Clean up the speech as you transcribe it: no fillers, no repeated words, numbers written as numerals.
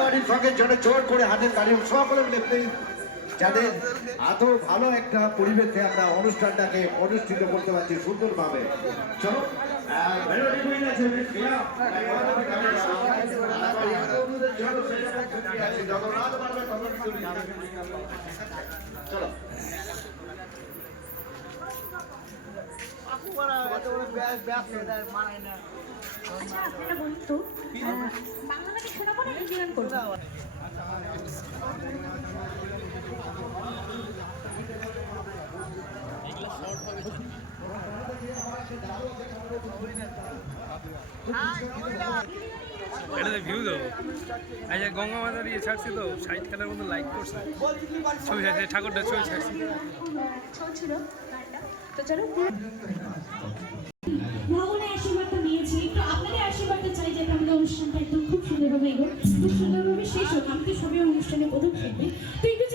বাড়ির সঙ্গে জন্য জোর করে হাতের তালি সকলে মিলে প্লিজ, যাদের এত ভালো একটা পরিবেশে আমরা অনুষ্ঠানটাকে অনুষ্ঠিত করতে পারছি সুন্দরভাবে। চলো চলো আচ্ছা আপনারা বলুন তো বাংলা নাকি শোনাবো না হিন্দি গান করবো? এটাতে ভিউ দেবো। আচ্ছা গঙ্গা মাতার ইয়ে ছাড়ছি তো, সাইড খেলার মতো লাইক করছে, ছবি ছাড়ছে, ঠাকুরটা ছবি ছাড়ছি। ভগবানের আশীর্বাদটা নিয়েছি, একটু আপনাদের আশীর্বাদটা চাই যাতে আমাদের অনুষ্ঠানটা একদম খুব সুন্দরভাবে এগোয়, খুব সুন্দরভাবে শেষ হোক। আমি তো সবই অনুষ্ঠানে প্রথম শিল্পী, তো একটু